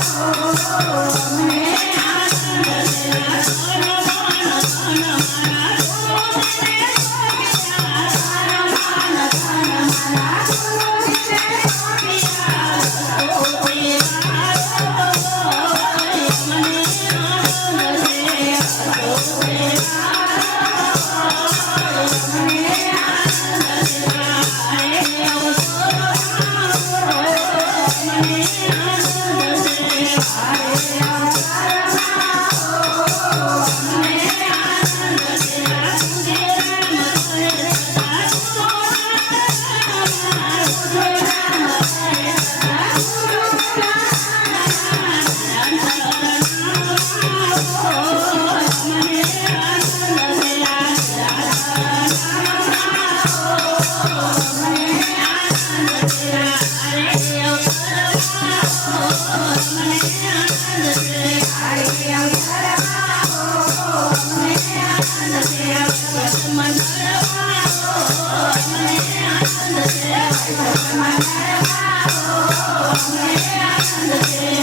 Oh, Yeah.